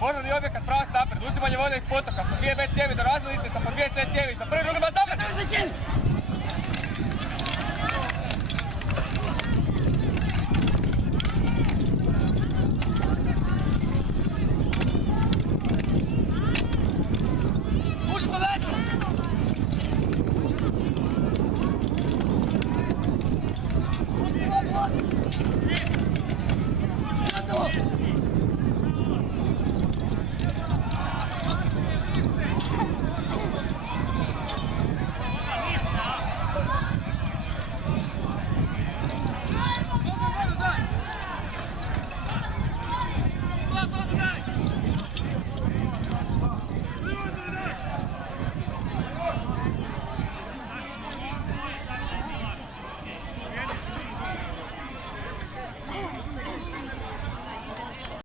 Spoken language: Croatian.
Požarni objekat pravac napred, uzimanje vode iz potoka sa 2 B cijevi do različice sa po 2 C cijevi, sa prvi drugima zapred!